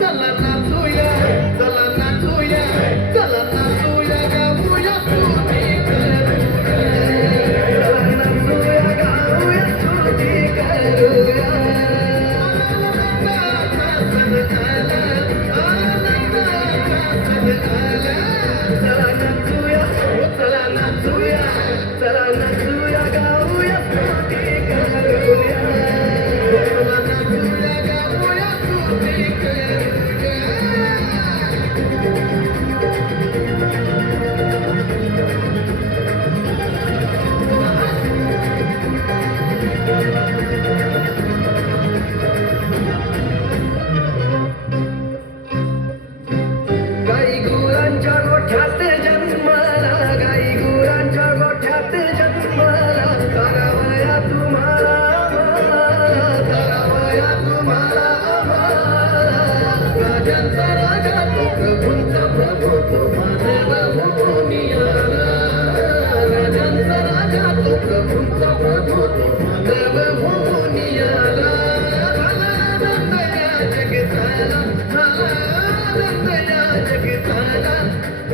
Zalana tuje, zalana tuje गोठ्यात जन्मला गाई गुरांच्या गोठ्यात जन्मला. करावया तुम्हाला करावया तुम्हाला. राजांचा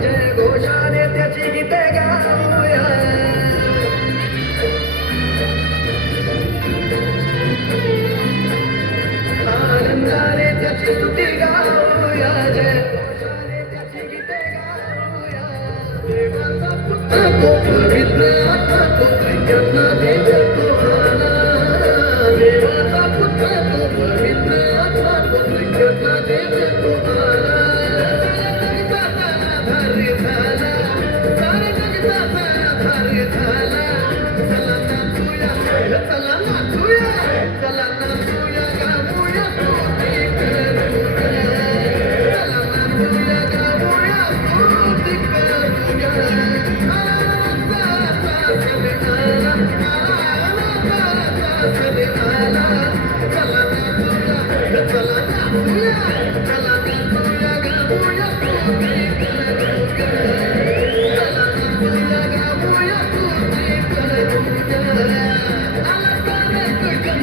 जयघोषाने त्याची गीते गाऊया आनंदाने त्याची स्तुती गाऊया जयघोषाने त्याची गीते गाऊया That's a.